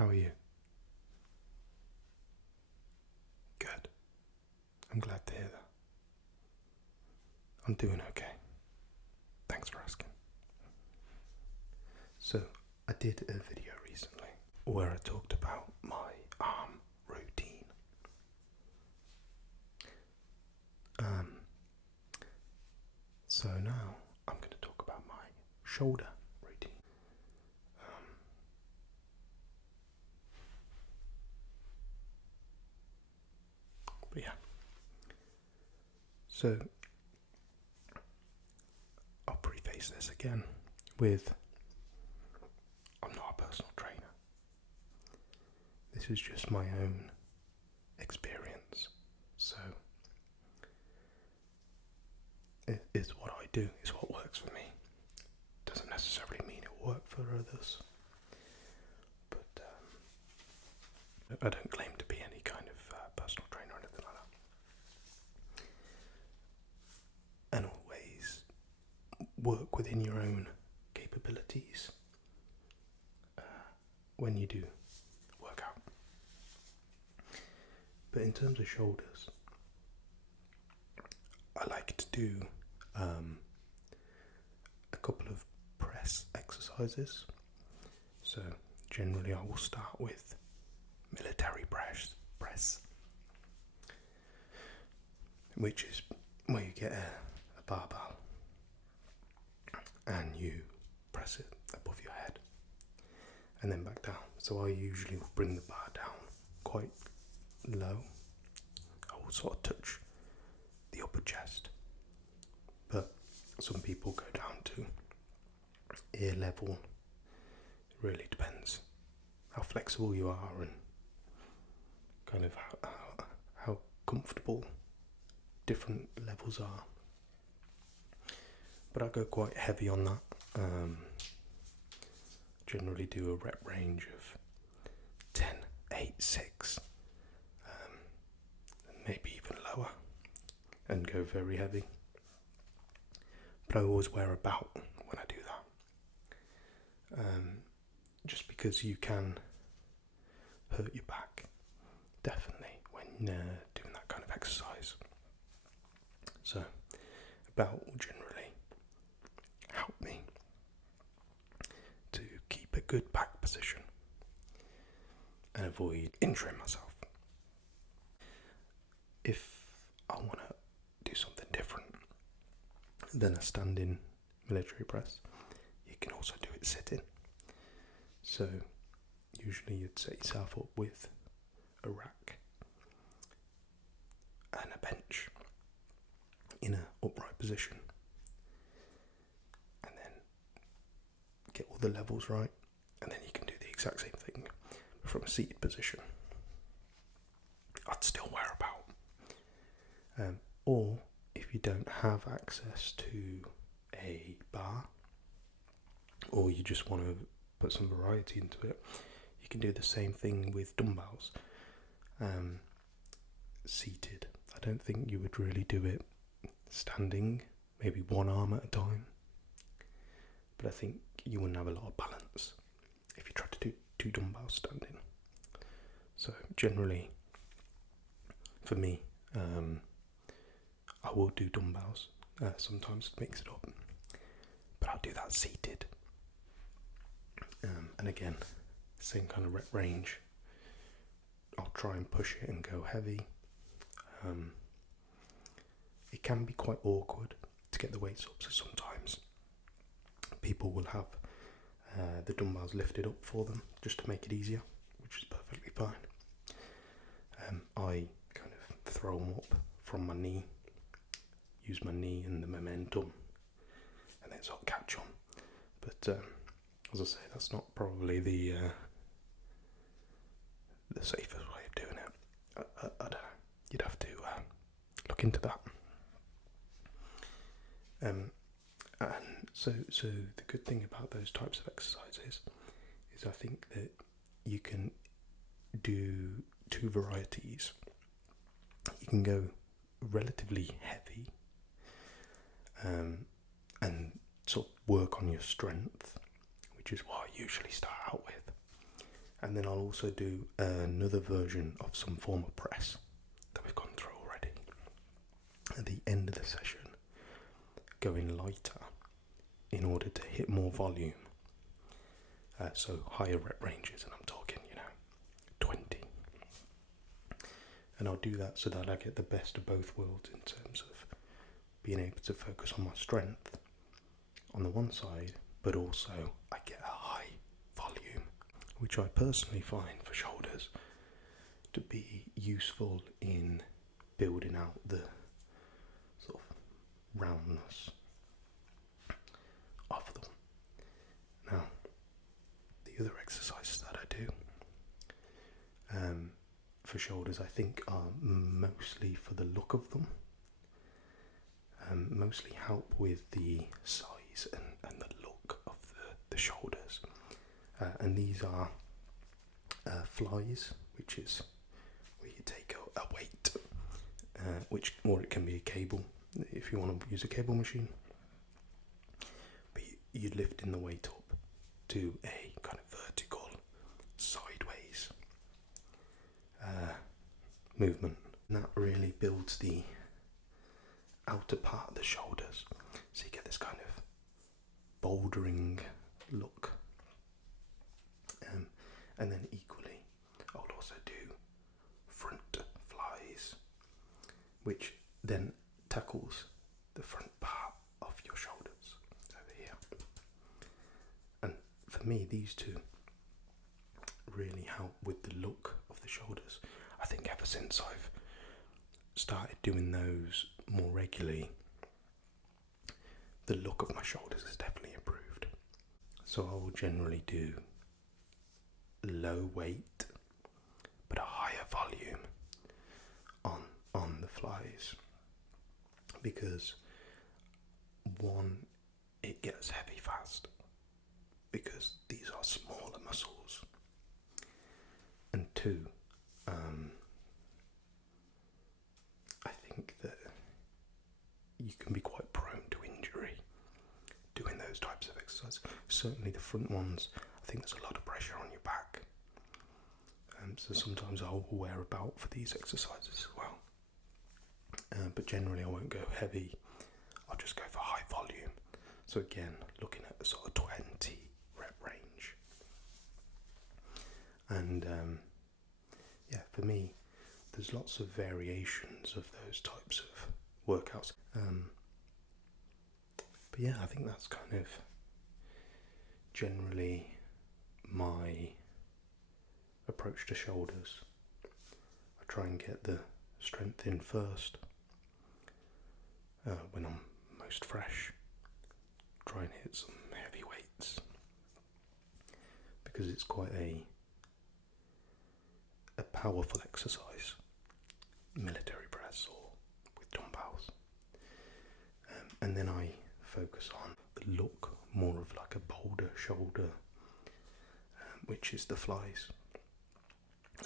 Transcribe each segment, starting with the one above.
How are you? Good. I'm glad to hear that. I'm doing okay. Thanks for asking. So, I did a video recently where I talked about my arm routine. So now I'm going to talk about my shoulder routine. But yeah. So, I'll preface this again with I'm not a personal trainer. This is just my own experience. So, it's what I do, it's what works for me. Doesn't necessarily mean it will work for others. But I don't claim to be any kind of personal trainer or anything like that. And always work within your own capabilities when you do work out. But in terms of shoulders, I like to do a couple of press exercises. So generally I will start with military press, which is where you get a barbell and you press it above your head and then back down. So I usually will bring the bar down quite low. I will sort of touch the upper chest, but some people go down to ear level. It really depends how flexible you are and kind of how comfortable different levels are. But I go quite heavy on that. Generally do a rep range of 10, 8, 6, maybe even lower, and go very heavy. But I always wear a belt when I do that. Just because you can hurt your back, definitely, when doing that kind of exercise. So, a belt will generally help me to keep a good back position and avoid injuring myself. If I want to do something different than a standing military press, you can also do it sitting. So usually you'd set yourself up with a rack and a bench in an upright position, and then get all the levels right, and then you can do the exact same thing but from a seated position. I'd still wear a belt. Or if you don't have access to a bar, or you just want to put some variety into it, you can do the same thing with dumbbells. Seated, I don't think you would really do it standing, maybe one arm at a time, but I think you wouldn't have a lot of balance if you tried to do 2 dumbbells standing. So generally, for me, I will do dumbbells sometimes to mix it up, but I'll do that seated. And again, same kind of rep range. I'll try and push it and go heavy. It can be quite awkward to get the weights up, so sometimes people will have the dumbbells lifted up for them just to make it easier, which is perfectly fine. I kind of throw them up from my knee, use my knee and the momentum, and then sort of catch them. But as I say, that's not probably the safest way of doing it. I don't know. You'd have to look into that. And so the good thing about those types of exercises is I think that you can do 2 varieties. You can go relatively heavy and sort of work on your strength, which is what I usually start out with. And then I'll also do another version of some form of press that we've gone through already. At the end of the session, going lighter in order to hit more volume. So higher rep ranges, and I'm talking, 20. And I'll do that so that I get the best of both worlds in terms of being able to focus on my strength on the one side, but also I get a high volume, which I personally find for shoulders to be useful in building out the sort of roundness of them. Now, the other exercises that I do for shoulders, I think, are mostly for the look of them, mostly help with the size and the look of the shoulders. And these are flies, which is where you take a weight, or it can be a cable if you want to use a cable machine. But you're lifting the weight up to a kind of vertical, sideways movement. And that really builds the outer part of the shoulders, so you get this kind of bouldering look. And then equally, I would also do front flies, which then tackles the front part of your shoulders over here. And for me, these two really help with the look of the shoulders. I think ever since I've started doing those more regularly, the look of my shoulders has definitely improved. So I will generally do low weight but a higher volume on the flies, because one, it gets heavy fast because these are smaller muscles, and two, I think that you can be quite prone to injury doing those types of exercises. Certainly the front ones, I think there's a lot of pressure on your back. So sometimes I'll wear a belt for these exercises as well. But generally I won't go heavy, I'll just go for high volume. So again, looking at the sort of 20 rep range. And for me, there's lots of variations of those types of workouts. But yeah, I think that's kind of generally my approach to shoulders. I try and get the strength in first when I'm most fresh. Try and hit some heavy weights because it's quite a powerful exercise, military press or with dumbbells. And then I focus on the look more of like a Boulder Shoulder, which is the flies.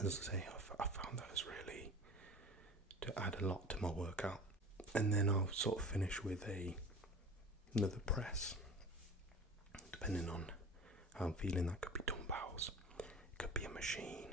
As I say, I found those really to add a lot to my workout. And then I'll sort of finish with another press, depending on how I'm feeling. That could be dumbbells, it could be a machine,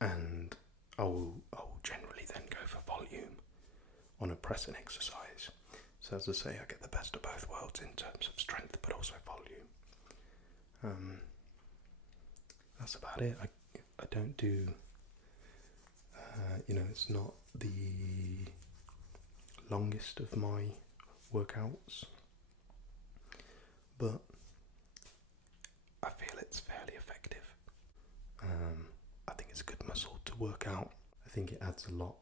and I'll generally then go for volume on a pressing exercise. So as I say, I get the best of both worlds in terms of strength, but also volume. That's about it. I don't do, it's not the longest of my workouts, but I feel it's fairly effective. I think it's a good muscle to work out. I think it adds a lot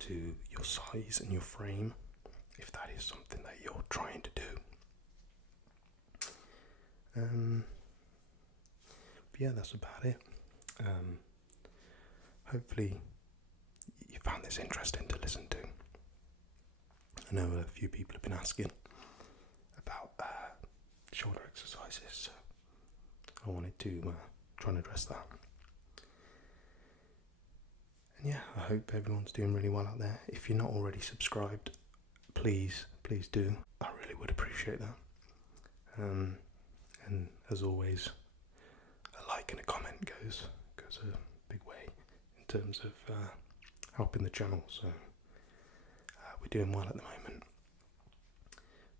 to your size and your frame, if that is something that you're trying to do. But yeah, that's about it. Hopefully you found this interesting to listen to. I know a few people have been asking about shoulder exercises, so I wanted to try and address that. And yeah, I hope everyone's doing really well out there. If you're not already subscribed, please do. I really would appreciate that. And as always, a like and a comment goes a big way in terms of helping the channel. So we're doing well at the moment,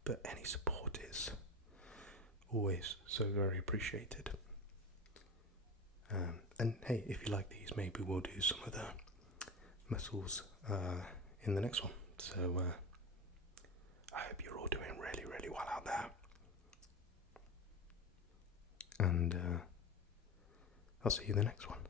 but any support is always so very appreciated. And hey, if you like these, maybe we'll do some of the muscles in the next one. So I hope you're all doing really, really well out there. And I'll see you in the next one.